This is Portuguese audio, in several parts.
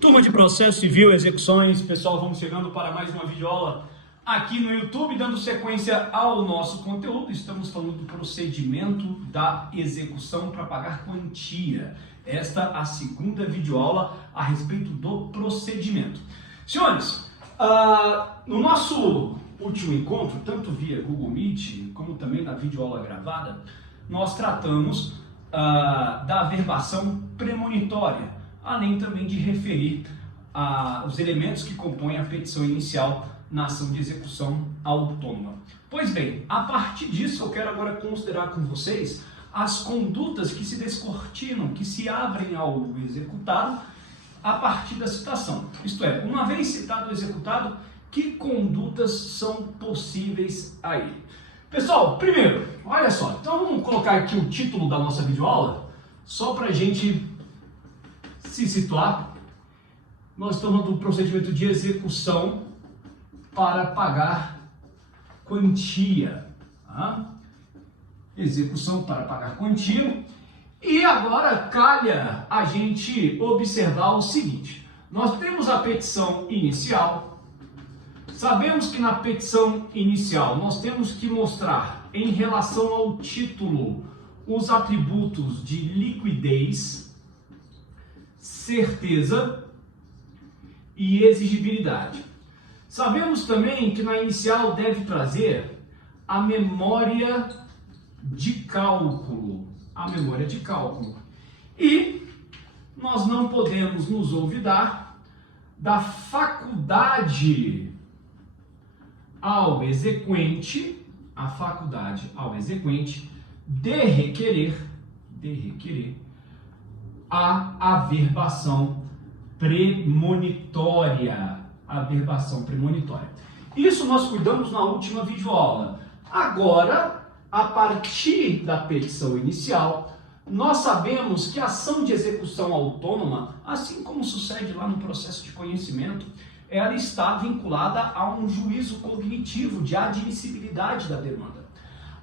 Turma de Processo Civil, Execuções, pessoal, vamos chegando para mais uma videoaula aqui no YouTube, dando sequência ao nosso conteúdo. Estamos falando do procedimento da execução para pagar quantia. Esta é a segunda videoaula a respeito do procedimento. Senhores, no nosso último encontro, tanto via Google Meet, como também na videoaula gravada, nós tratamos da averbação premonitória, além também de referir os elementos que compõem a petição inicial na ação de execução autônoma. Pois bem, a partir disso eu quero agora considerar com vocês as condutas que se descortinam, que se abrem ao executado a partir da citação. Isto é, uma vez citado o executado, que condutas são possíveis a ele? Pessoal, primeiro, olha só, então vamos colocar aqui o título da nossa videoaula, só para a gente se situar. Nós estamos falando do procedimento de execução para pagar quantia. Tá? Execução para pagar quantia. E agora calha a gente observar o seguinte. Nós temos a petição inicial. Sabemos que na petição inicial nós temos que mostrar em relação ao título os atributos de liquidez, certeza e exigibilidade. Sabemos também que na inicial deve trazer a memória de cálculo. E nós não podemos nos olvidar da faculdade ao exequente, de requerer a averbação premonitória. Isso nós cuidamos na última videoaula. Agora, a partir da petição inicial, nós sabemos que a ação de execução autônoma, assim como sucede lá no processo de conhecimento, ela está vinculada a um juízo cognitivo de admissibilidade da demanda.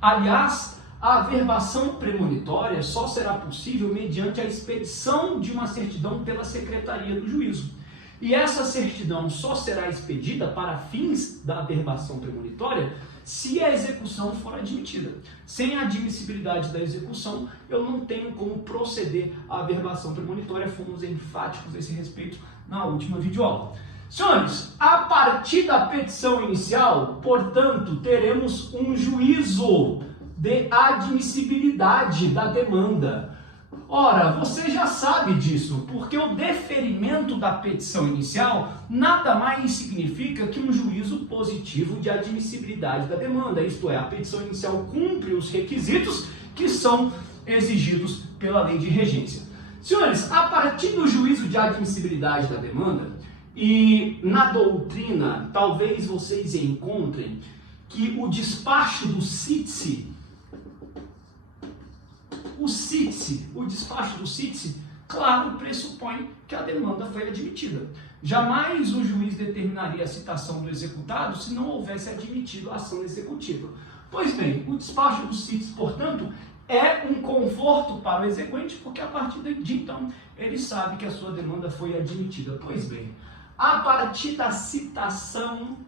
Aliás, a averbação premonitória só será possível mediante a expedição de uma certidão pela Secretaria do Juízo. E essa certidão só será expedida para fins da averbação premonitória se a execução for admitida. Sem a admissibilidade da execução, eu não tenho como proceder à averbação premonitória. Fomos enfáticos a esse respeito na última videoaula. Senhores, a partir da petição inicial, portanto, teremos um juízo de admissibilidade da demanda. Ora, você já sabe disso, porque o deferimento da petição inicial nada mais significa que um juízo positivo de admissibilidade da demanda, isto é, a petição inicial cumpre os requisitos que são exigidos pela lei de regência. Senhores, a partir do juízo de admissibilidade da demanda, e na doutrina, talvez vocês encontrem que o despacho do CITSE, o despacho do CITSE, claro, pressupõe que a demanda foi admitida. Jamais o juiz determinaria a citação do executado se não houvesse admitido a ação executiva. Pois bem, o despacho do CITSE, portanto, é um conforto para o exequente, porque a partir de então ele sabe que a sua demanda foi admitida. Pois bem, a partir da citação,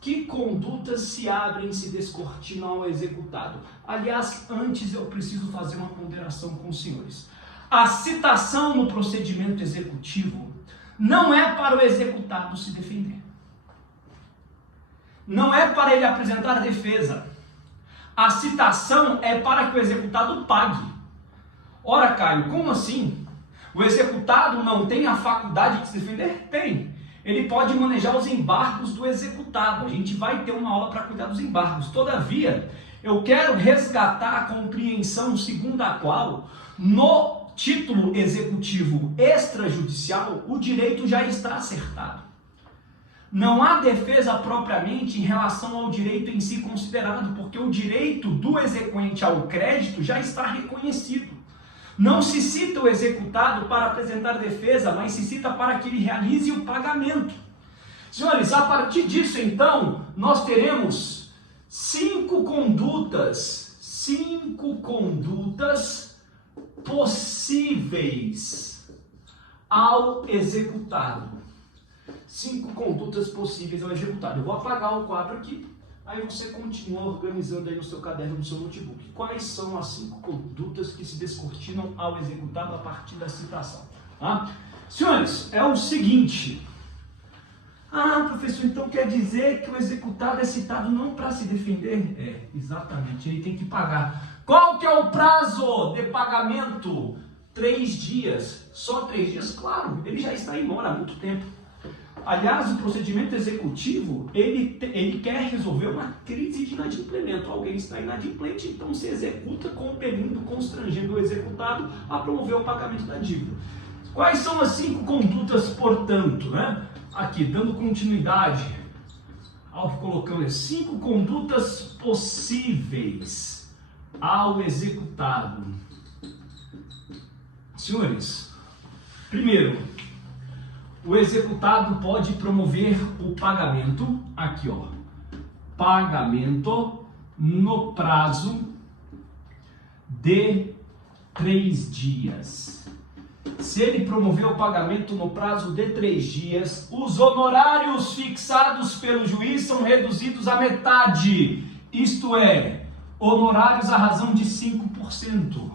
que condutas se abrem e se descortinam ao executado? Aliás, antes eu preciso fazer uma ponderação com os senhores. A citação no procedimento executivo não é para o executado se defender. Não é para ele apresentar defesa. A citação é para que o executado pague. Ora, Caio, como assim? O executado não tem a faculdade de se defender? Tem. Ele pode manejar os embargos do executado. A gente vai ter uma aula para cuidar dos embargos. Todavia, eu quero resgatar a compreensão segundo a qual, no título executivo extrajudicial, o direito já está acertado. Não há defesa propriamente em relação ao direito em si considerado, porque o direito do exequente ao crédito já está reconhecido. Não se cita o executado para apresentar defesa, mas se cita para que ele realize o pagamento. Senhores, a partir disso, então, nós teremos cinco condutas possíveis ao executado. 5 condutas possíveis ao executado. Eu vou apagar o quadro aqui, aí você continua organizando aí no seu caderno, no seu notebook. Quais são as 5 condutas que se descortinam ao executado a partir da citação? Tá? Senhores, é o seguinte. Ah, professor, então quer dizer que o executado é citado não para se defender? É, exatamente, ele tem que pagar. Qual que é o prazo de pagamento? 3 dias. Só 3 dias? Claro, ele já está embora há muito tempo. Aliás, o procedimento executivo, ele quer resolver uma crise de inadimplemento. Alguém está inadimplente, então se executa compelindo, constrangendo o executado a promover o pagamento da dívida. Quais são as 5 condutas, portanto, né? Aqui, dando continuidade ao que colocamos, 5 condutas possíveis ao executado. Senhores, primeiro, o executado pode promover o pagamento, aqui ó, pagamento no prazo de 3 dias. Se ele promover o pagamento no prazo de 3 dias, os honorários fixados pelo juiz são reduzidos à metade, isto é, honorários à razão de 5%,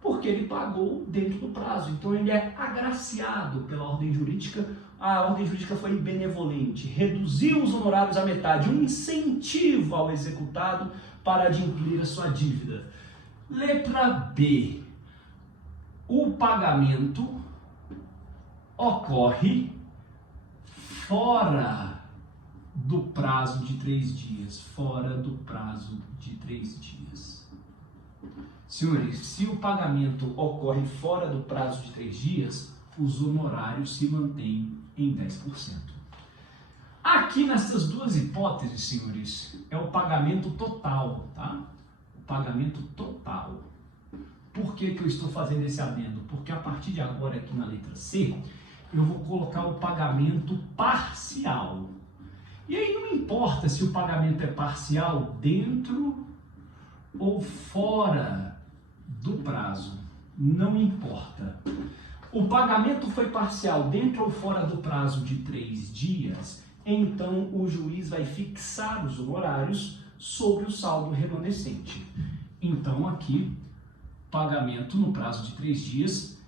porque ele pagou dentro do prazo. Então ele é agraciado pela ordem jurídica, a ordem jurídica foi benevolente, reduziu os honorários à metade, um incentivo ao executado para adimplir a sua dívida. Letra B. O pagamento ocorre fora do prazo de 3 dias. Fora do prazo de 3 dias. Senhores, se o pagamento ocorre fora do prazo de 3 dias, os honorários se mantêm em 10%. Aqui nessas duas hipóteses, senhores, é o pagamento total, tá? O pagamento total. Por que eu estou fazendo esse adendo? Porque a partir de agora, aqui na letra C, eu vou colocar o pagamento parcial. E aí não importa se o pagamento é parcial dentro ou fora do prazo. Não importa. O pagamento foi parcial dentro ou fora do prazo de 3 dias, então o juiz vai fixar os honorários sobre o saldo remanescente. Então aqui, pagamento no prazo de 3 dias,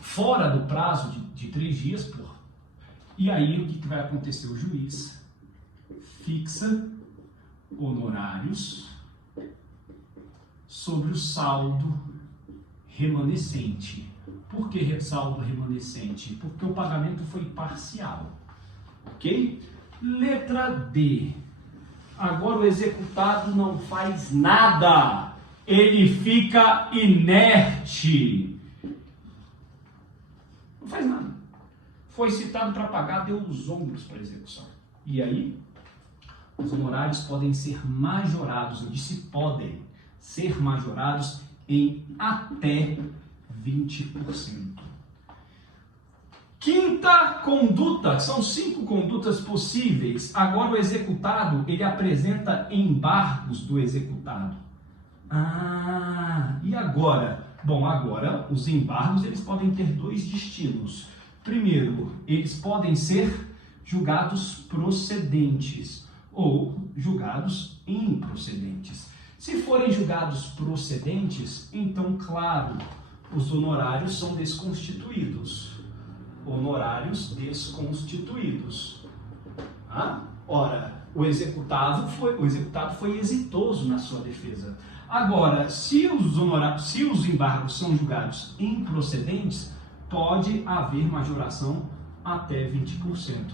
fora do prazo de 3 dias, e aí o que vai acontecer? O juiz fixa honorários sobre o saldo remanescente. Por que saldo remanescente? Porque o pagamento foi parcial, ok? Letra D. Agora o executado não faz nada. Ele fica inerte. Não faz nada. Foi citado para pagar, deu os ombros para a execução. E aí, os honorários podem ser majorados, eu disse podem ser majorados em até 20%. Quinta conduta, são 5 condutas possíveis. Agora o executado, ele apresenta embargos do executado. E agora? Bom, agora os embargos eles podem ter 2 destinos. Primeiro, eles podem ser julgados procedentes ou julgados improcedentes. Se forem julgados procedentes, então, claro, os honorários são desconstituídos. Honorários desconstituídos. Ora, o executado foi exitoso na sua defesa. Agora, se os embargos são julgados improcedentes, pode haver majoração até 20%.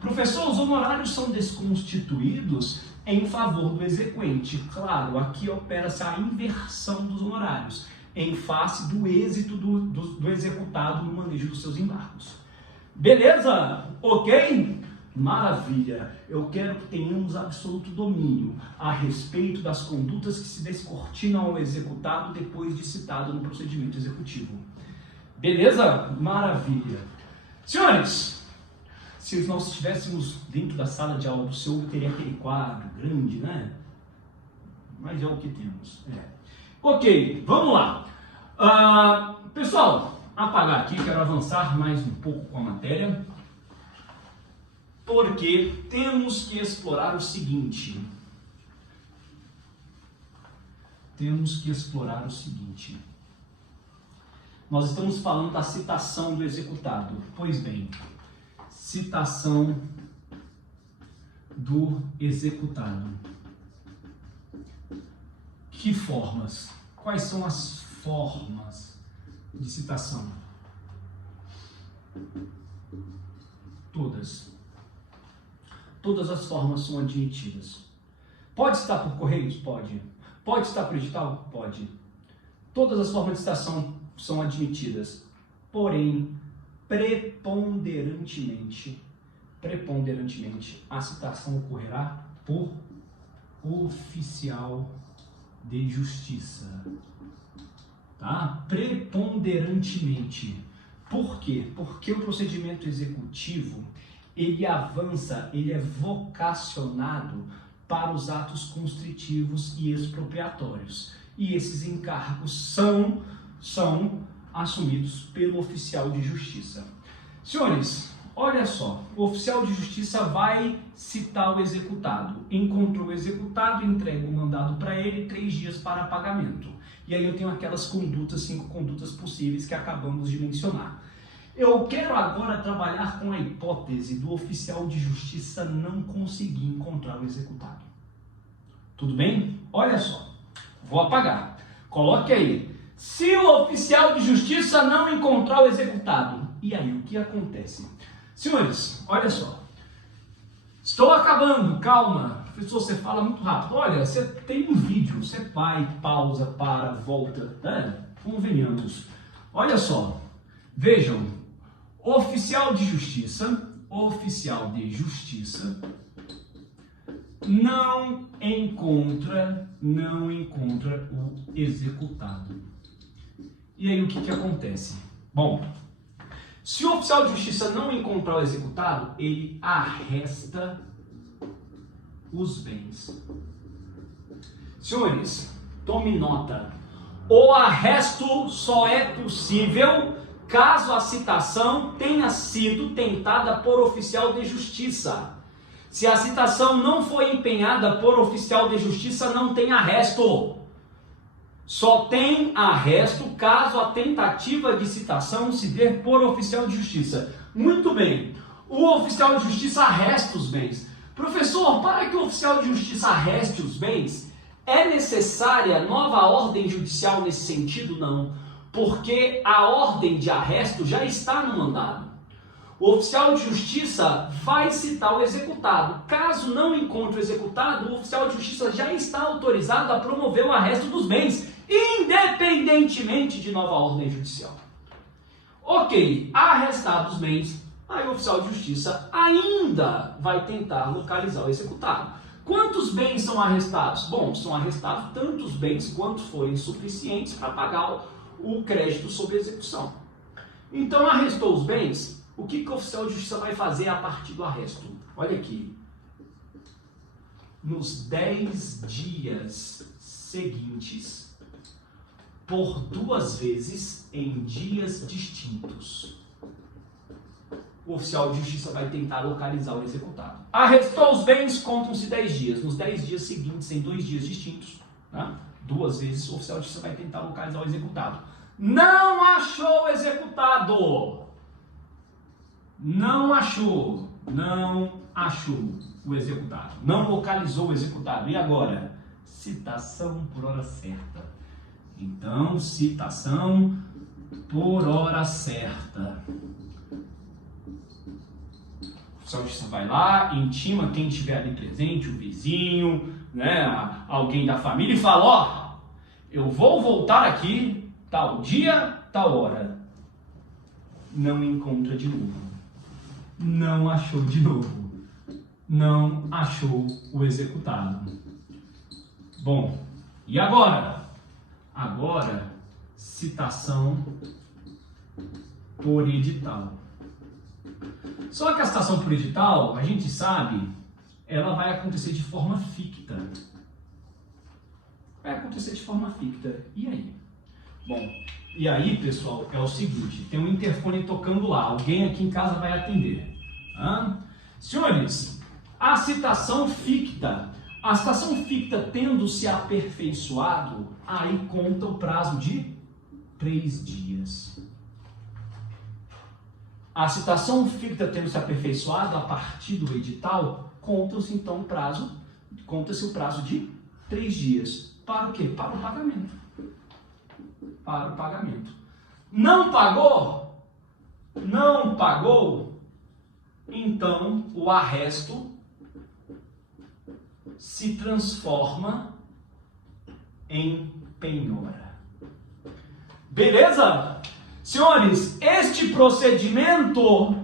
Professor, os honorários são desconstituídos em favor do exequente. Claro, aqui opera-se a inversão dos honorários, em face do êxito do executado no manejo dos seus embargos. Beleza? Ok? Maravilha! Eu quero que tenhamos absoluto domínio a respeito das condutas que se descortinam ao executado depois de citado no procedimento executivo. Beleza? Maravilha! Senhores, se nós estivéssemos dentro da sala de aula do seu, teria aquele quadro grande, né? Mas é o que temos. Ok, vamos lá. Pessoal, apagar aqui, quero avançar mais um pouco com a matéria, porque temos que explorar o seguinte. Nós estamos falando da citação do executado. Pois bem, citação do executado. Que formas? Quais são as formas de citação? Todas. Todas as formas são admitidas. Pode citar por correios? Pode. Pode citar por edital? Pode. Todas as formas de citação são admitidas. Porém, preponderantemente, a citação ocorrerá por oficial de justiça. Tá? Preponderantemente. Por quê? Porque o procedimento executivo, ele avança, ele é vocacionado para os atos constritivos e expropriatórios. E esses encargos são assumidos pelo oficial de justiça. Senhores, olha só, o oficial de justiça vai citar o executado. Encontrou o executado, entrega o mandado para ele, 3 dias para pagamento. E aí eu tenho aquelas condutas, 5 condutas possíveis que acabamos de mencionar. Eu quero agora trabalhar com a hipótese do oficial de justiça não conseguir encontrar o executado. Tudo bem? Olha só, vou apagar. Coloque aí. Se o oficial de justiça não encontrar o executado, e aí o que acontece? Senhores, olha só. Estou acabando, calma. Professor, você fala muito rápido. Olha, você tem um vídeo, você vai, pausa, para, volta, né? Convenhamos. Olha só, vejam. Oficial de justiça não encontra o executado. E aí o que acontece? Bom, se o oficial de justiça não encontrar o executado, ele arresta os bens. Senhores, tome nota. O arresto só é possível caso a citação tenha sido tentada por oficial de justiça. Se a citação não foi empenhada por oficial de justiça, não tem arresto. Só tem arresto caso a tentativa de citação se dê por oficial de justiça. Muito bem, o oficial de justiça arresta os bens. Professor, para que o oficial de justiça arreste os bens, é necessária nova ordem judicial nesse sentido? Não. Porque a ordem de arresto já está no mandado. O oficial de justiça vai citar o executado. Caso não encontre o executado, o oficial de justiça já está autorizado a promover o arresto dos bens, independentemente de nova ordem judicial. Ok, arrestados os bens, aí o oficial de justiça ainda vai tentar localizar o executado. Quantos bens são arrestados? Bom, são arrestados tantos bens quanto forem suficientes para pagar o crédito sobre execução. Então, arrestou os bens, o que o oficial de justiça vai fazer a partir do arresto? Olha aqui. Nos 10 dias seguintes, por 2 vezes em dias distintos, o oficial de justiça vai tentar localizar o executado. Arrestou os bens, contam-se 10 dias. Nos 10 dias seguintes, em 2 dias distintos, né? 2 vezes o oficial de justiça vai tentar localizar o executado. Não achou o executado. Não achou o executado. Não localizou o executado. E agora? Citação por hora certa. Então, citação por hora certa. O oficial de justiça vai lá, intima quem estiver ali presente, o vizinho, né, alguém da família, e fala: ó, eu vou voltar aqui, tal dia, tal hora. Não encontra de novo. Não achou de novo. Não achou o executado. Bom, e agora? Agora, citação por edital. Só que a citação por edital, a gente sabe, ela vai acontecer de forma ficta. Vai acontecer de forma ficta. E aí? Bom, e aí, pessoal, é o seguinte, tem um interfone tocando lá, alguém aqui em casa vai atender. Senhores, a citação ficta tendo se aperfeiçoado, aí conta o prazo de 3 dias. A citação ficta tendo se aperfeiçoado a partir do edital, conta-se então o prazo de 3 dias. Para o quê? Para o pagamento. Para o pagamento. Não pagou? Não pagou? Então o arresto se transforma em penhora. Beleza? Senhores, este procedimento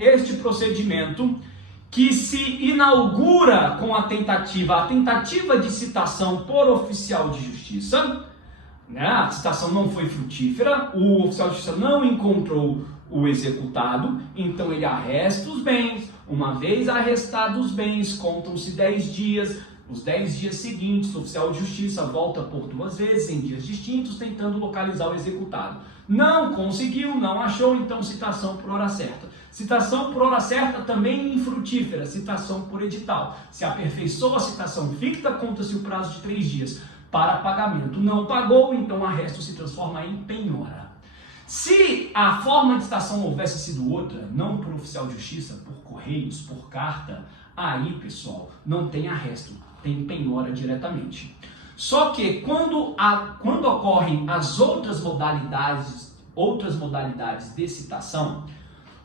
que se inaugura com a tentativa de citação por oficial de justiça, né? A citação não foi frutífera, o oficial de justiça não encontrou o executado, então ele arresta os bens. Uma vez arrestados os bens, contam-se 10 dias. Os 10 dias seguintes, o oficial de justiça volta por 2 vezes em dias distintos, tentando localizar o executado. Não conseguiu, não achou, então citação por hora certa. Citação por hora certa também infrutífera, citação por edital. Se aperfeiçoa a citação ficta, conta-se o prazo de 3 dias para pagamento. Não pagou, então o arresto se transforma em penhora. Se a forma de citação houvesse sido outra, não por oficial de justiça, por correios, por carta, aí, pessoal, não tem arresto, tem penhora diretamente. Só que quando ocorrem as outras modalidades de citação,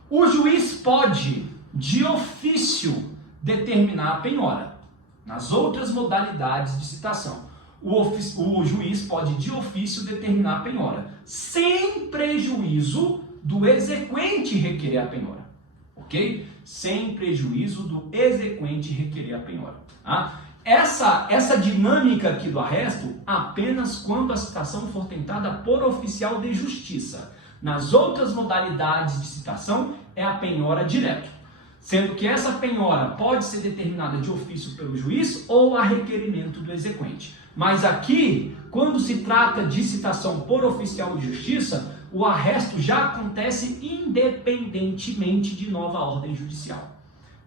o juiz pode, de ofício, determinar a penhora. Nas outras modalidades de citação, o juiz pode, de ofício, determinar a penhora, sem prejuízo do exequente requerer a penhora. Ok? Sem prejuízo do exequente requerer a penhora. Tá? Essa dinâmica aqui do arresto, apenas quando a citação for tentada por oficial de justiça. Nas outras modalidades de citação, é a penhora direto. Sendo que essa penhora pode ser determinada de ofício pelo juiz ou a requerimento do exequente. Mas aqui, quando se trata de citação por oficial de justiça, o arresto já acontece independentemente de nova ordem judicial.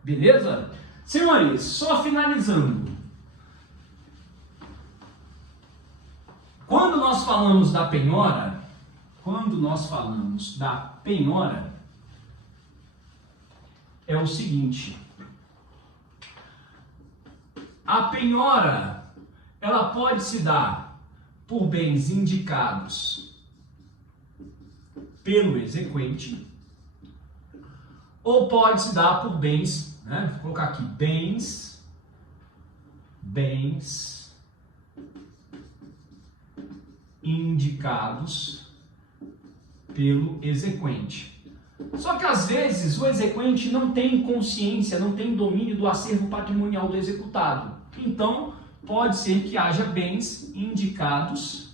Beleza? Senhores, só finalizando. Quando nós falamos da penhora, é o seguinte. A penhora, ela pode se dar por bens indicados pelo exequente, ou pode se dar por bens, né? Vou colocar aqui, bens indicados pelo exequente. Só que às vezes o exequente não tem consciência, não tem domínio do acervo patrimonial do executado. Então, pode ser que haja bens indicados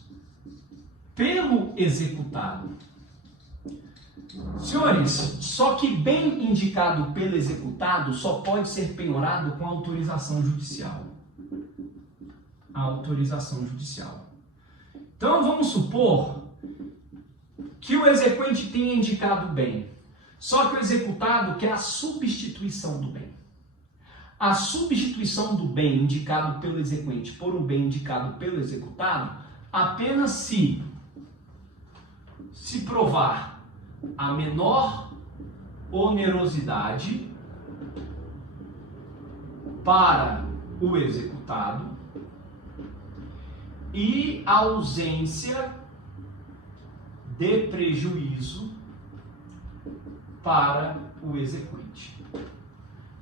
pelo executado. Senhores, só que bem indicado pelo executado só pode ser penhorado com autorização judicial. Autorização judicial. Então, vamos supor que o exequente tenha indicado o bem, só que o executado quer a substituição do bem. A substituição do bem indicado pelo exequente por um bem indicado pelo executado, apenas se provar a menor onerosidade para o executado e a ausência de prejuízo para o exequente.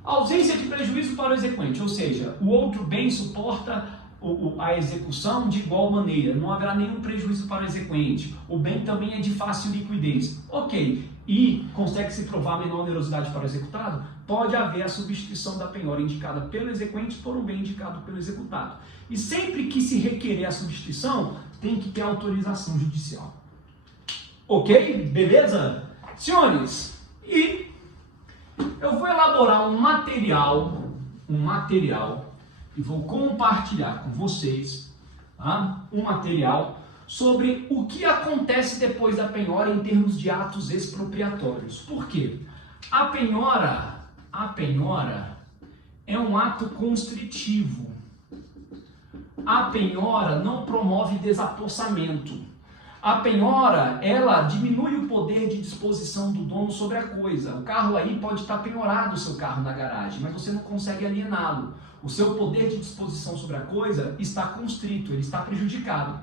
A ausência de prejuízo para o exequente, ou seja, o outro bem suporta a execução de igual maneira, não haverá nenhum prejuízo para o exequente, o bem também é de fácil liquidez. Ok, e consegue-se provar a menor onerosidade para o executado? Pode haver a substituição da penhora indicada pelo exequente por um bem indicado pelo executado. E sempre que se requerer a substituição, tem que ter autorização judicial. Ok? Beleza? Senhores, e eu vou elaborar um material e vou compartilhar com vocês, tá? Um material sobre o que acontece depois da penhora em termos de atos expropriatórios. Por quê? A penhora é um ato constritivo. A penhora não promove desapossamento. A penhora, ela diminui o poder de disposição do dono sobre a coisa. O carro aí pode estar penhorado, o seu carro na garagem, mas você não consegue aliená-lo. O seu poder de disposição sobre a coisa está constrito, ele está prejudicado.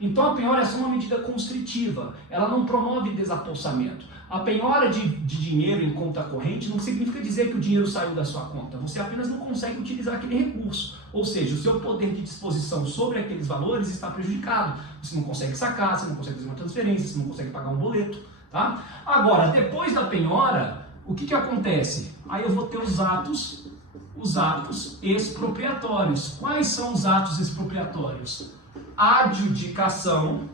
Então a penhora é só uma medida constritiva, ela não promove desapossamento. A penhora de dinheiro em conta corrente não significa dizer que o dinheiro saiu da sua conta, você apenas não consegue utilizar aquele recurso. Ou seja, o seu poder de disposição sobre aqueles valores está prejudicado. Você não consegue sacar, você não consegue fazer uma transferência, você não consegue pagar um boleto. Tá? Agora, depois da penhora, o que acontece? Aí eu vou ter os atos expropriatórios. Quais são os atos expropriatórios? Adjudicação,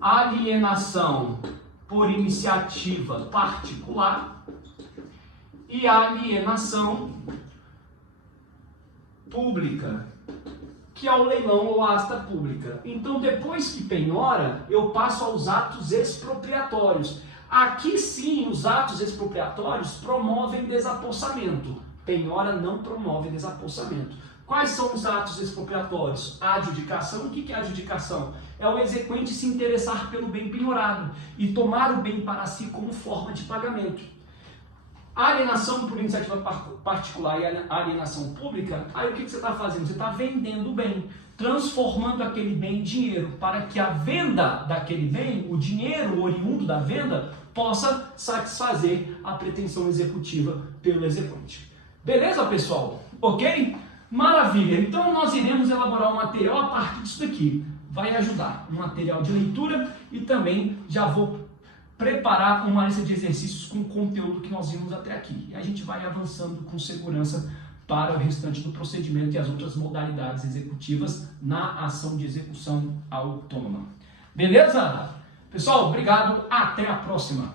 alienação por iniciativa particular e alienação pública, que é o leilão ou a asta pública. Então, depois que penhora, eu passo aos atos expropriatórios. Aqui sim, os atos expropriatórios promovem desapossamento. Penhora não promove desapossamento. Quais são os atos expropriatórios? A adjudicação. O que é a adjudicação? É o exequente se interessar pelo bem penhorado e tomar o bem para si como forma de pagamento. A alienação por iniciativa particular e a alienação pública, aí o que você está fazendo? Você está vendendo o bem, transformando aquele bem em dinheiro, para que a venda daquele bem, o dinheiro oriundo da venda, possa satisfazer a pretensão executiva pelo exequente. Beleza, pessoal? Ok? Maravilha! Então nós iremos elaborar um material a partir disso daqui. Vai ajudar, um material de leitura e também já vou preparar uma lista de exercícios com o conteúdo que nós vimos até aqui. E a gente vai avançando com segurança para o restante do procedimento e as outras modalidades executivas na ação de execução autônoma. Beleza? Pessoal, obrigado, até a próxima!